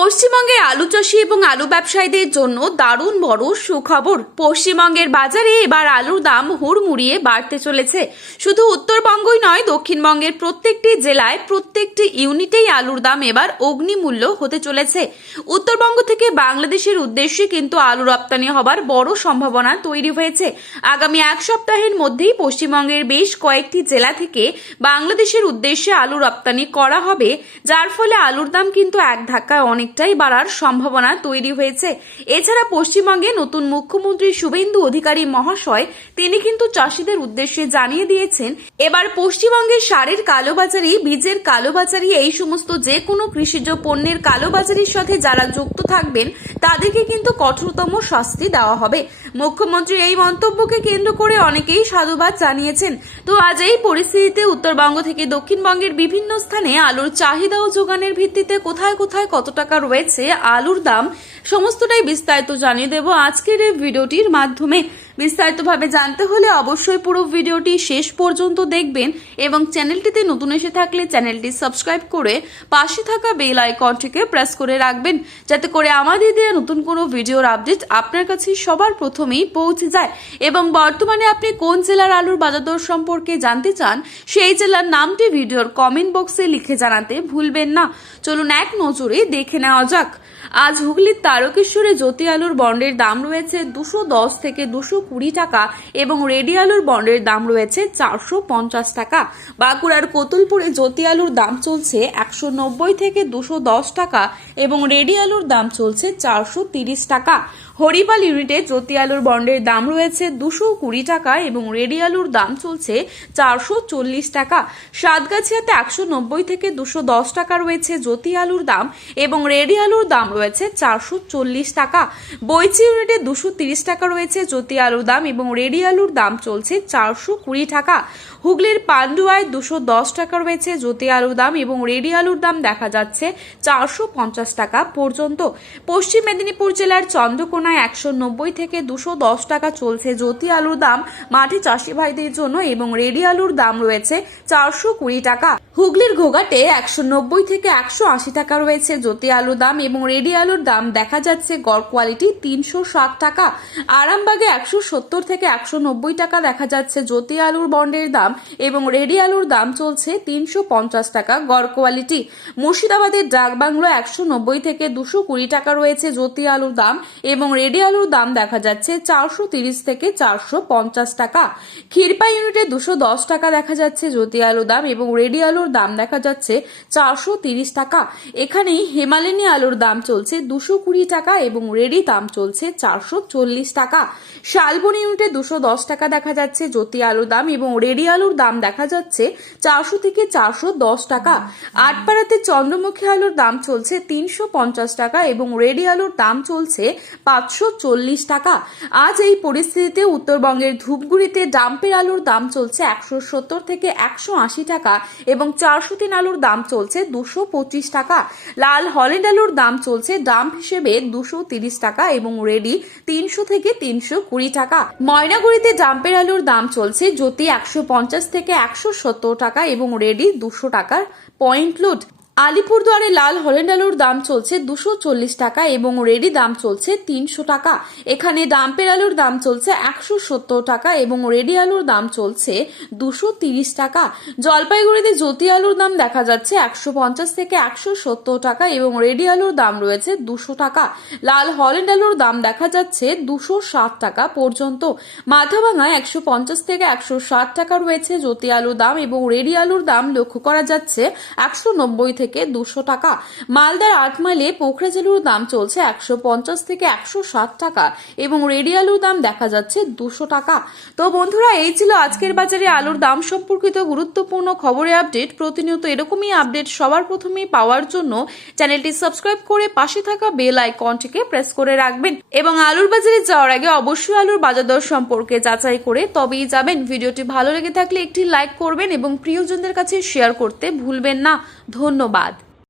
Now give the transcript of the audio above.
পশ্চিমবঙ্গের আলু চাষী এবং আলু ব্যবসায়ীদের জন্য দারুণ বড় সুখবর। পশ্চিমবঙ্গের বাজারে এবার আলুর দাম হুড়মুড়িয়ে বাড়তে চলেছে। শুধু উত্তরবঙ্গই নয়, দক্ষিণবঙ্গের প্রত্যেকটি জেলায় প্রত্যেকটি ইউনিটেই আলুর দাম এবার অগ্নিমূল্য হতে চলেছে। উত্তরবঙ্গ থেকে বাংলাদেশের উদ্দেশ্যে কিন্তু আলু রপ্তানি হবার বড় সম্ভাবনা তৈরি হয়েছে। আগামী এক সপ্তাহের মধ্যেই পশ্চিমবঙ্গের বেশ কয়েকটি জেলা থেকে বাংলাদেশের উদ্দেশ্যে আলু রপ্তানি করা হবে, যার ফলে আলুর দাম কিন্তু এক ধাক্কায় অনেকটাই বাড়ার সম্ভাবনা তৈরি হয়েছে। এছাড়া পশ্চিমবঙ্গে নতুন মুখ্যমন্ত্রী শুভেন্দু অধিকারী মহাশয় তিনি কিন্তু চাষিদের উদ্দেশ্যে জানিয়ে দিয়েছেন, এবার পশ্চিমবঙ্গের সারের কালোবাজারি, বীজের কালোবাজারি, এই সমস্ত যে কোনো কৃষিজ পণ্যের কালোবাজারির সাথে যারা যুক্ত থাকবেন তাদেরকে কিন্তু কঠোরতম শাস্তি দেওয়া হবে। মুখ্যমন্ত্রীর এই মন্তব্যকে কেন্দ্র করে অনেকেই সাধুবাদ জানিয়েছেন। তো আজ এই পরিস্থিতিতে উত্তরবঙ্গ থেকে দক্ষিণবঙ্গের বিভিন্ন স্থানে আলুর চাহিদা ও যোগানের ভিত্তিতে কোথায় কোথায় কত টাকা রয়েছে আলুর দাম, সমস্তটাই বিস্তারিত জানিয়ে দেব আজকের এই ভিডিওটির মাধ্যমে। বিস্তারিতভাবে জানতে হলে অবশ্যই পুরো ভিডিওটি শেষ পর্যন্ত দেখবেন এবং চ্যানেলটিতে নতুন এসে থাকলে চ্যানেলটি সাবস্ক্রাইব করে পাশে থাকা বেল আইকনটিকে প্রেস করে রাখবেন, যাতে করে আমাদের দেওয়া নতুন কোনো ভিডিওর আপডেট আপনার কাছে সবার প্রথমেই পৌঁছে যায়। এবং বর্তমানে আপনি কোন জেলার আলুর বাজার দর সম্পর্কে জানতে চান, সেই জেলার নামটি ভিডিওর কমেন্ট বক্সে লিখে জানাতে ভুলবেন না। চলুন এক নজরে দেখে নেওয়া যাক। আজ হুগলির তারকেশ্বরে জ্যোতি আলুর বন্ডের দাম রয়েছে 210 থেকে 220 টাকা এবং রেডি আলুর বন্ডের দাম রয়েছে 450 টাকা। বাঁকুড়ার কোতুলপুরে জ্যোতি আলুর দাম চলছে 190 থেকে 210 টাকা এবং রেডি আলুর দাম চলছে 430 টাকা। হরিপাল ইউনিটে জ্যোতি আলুর বন্ডের দাম রয়েছে 220 টাকা এবং রেডি আলুর দাম চলছে 440 টাকা। সাতগাছিয়াতে 190 থেকে 210 টাকা রয়েছে জ্যোতি আলুর দাম এবং রেডি আলুর দাম রয়েছে 440 টাকা। বৈচি ইউনিটে 230 টাকা রয়েছে জ্যোতি আলুর দাম এবং রেডি আলুর দাম চলছে 420 টাকা। হুগলির পান্ডুয়ায় 210 টাকা রয়েছে জ্যোতি আলুর দাম এবং রেডি আলুর দাম দেখা যাচ্ছে 450 টাকা পর্যন্ত। পশ্চিম মেদিনীপুর জেলার চন্দ্রকোনায় 190 থেকে 210 টাকা চলছে জ্যোতি আলুর দাম মাটি চাষি ভাইদের জন্য এবং রেডি আলুর দাম রয়েছে 420 টাকা। হুগলির ঘোঘাটে 190 থেকে 180 টাকা রয়েছে জ্যোতি আলুর দাম এবং রেডি আলুর দাম দেখা যাচ্ছে গড় কোয়ালিটি 360 টাকা। আরামবাগে 170 থেকে 190 টাকা দেখা যাচ্ছে জ্যোতি আলুর বন্ডের দাম এবং রেডি আলুর দাম চলছে 350 টাকা গড় কোয়ালিটি। মুর্শিদাবাদের ডাকবাংলো 190 থেকে 220 টাকা রয়েছে জ্যোতি আলুর দাম এবং রেডি আলুর দাম দেখা যাচ্ছে 430 থেকে 450 টাকা। ক্ষীরপা ইউনিটে 210 টাকা দেখা যাচ্ছে জ্যোতি আলুর দাম এবং রেডি আলুর দাম দেখা যাচ্ছে 430 টাকা। এখানেই হেমালিনী আলুর দাম চলছে 220 টাকা এবং রেডি দাম চলছে 440 টাকা। শালবনী ইউনিটে 210 টাকা দেখা যাচ্ছে জ্যোতি আলুর দাম এবং রেডি আলুর দাম দেখা যাচ্ছে 400 থেকে 410 টাকা। আটপাড়াতে চন্দ্রমুখী আলুর দাম চলছে 350 টাকা এবং রেডি আলুর দাম চলছে 540 টাকা। আজ এই পরিস্থিতিতে উত্তরবঙ্গের ধূপগুড়িতে ডাম্পের আলুর দাম চলছে 170 থেকে 180 টাকা এবং 403 আলুর দাম চলছে 225 টাকা। লাল হল্যান্ড আলুর দাম চলছে ডাম্প হিসেবে 230 টাকা এবং রেডি 300 থেকে 320 টাকা। ময়নাগুড়িতে ডাম্পের আলুর দাম চলছে জ্যোতি 150 থেকে 170 টাকা এবং রেডি 200 টাকার পয়েন্ট লোড। আলিপুরদুয়ারে লাল হল্যান্ড আলুর দাম চলছে 240 টাকা এবং রেডি দাম চলছে 300 টাকা। এখানে ডাম্পের আলুর দাম চলছে 170 টাকা এবং রেডি আলুর দাম চলছে 230 টাকা। জলপাইগুড়িতে জ্যোতি আলুর দাম দেখা যাচ্ছে 150 থেকে 170 টাকা এবং রেডি আলুর দাম রয়েছে 200 টাকা। লাল হল্যান্ড আলুর দাম দেখা যাচ্ছে 260 টাকা পর্যন্ত। মাথাভাঙায় 150 থেকে 160 টাকা রয়েছে জ্যোতি আলুর দাম এবং রেডি আলুর দাম লক্ষ্য করা যাচ্ছে 190 থেকে 200 টাকা। মালদার 8 মাইলে পোখরাজ আলুর দাম চলছে 150 থেকে 160 টাকা এবং রেডি আলুর দাম দেখা যাচ্ছে 200 টাকা। তো বন্ধুরা, এই ছিল আজকের বাজারে আলুর দাম সম্পর্কিত গুরুত্বপূর্ণ খবরের আপডেট। প্রতিনিয়ত এরকমই আপডেট সবার প্রথমেই পাওয়ার জন্য চ্যানেলটি সাবস্ক্রাইব করে পাশে থাকা বেল আইকনটিকে প্রেস করে রাখবেন এবং আলুর বাজারে যাওয়ার আগে অবশ্যই আলুর বাজার দর সম্পর্কে যাচাই করে তবেই যাবেন। ভিডিওটি ভালো লেগে থাকলে একটি লাইক করবেন এবং প্রিয়জনদের কাছে শেয়ার করতে ভুলবেন না। ধন্যবাদ।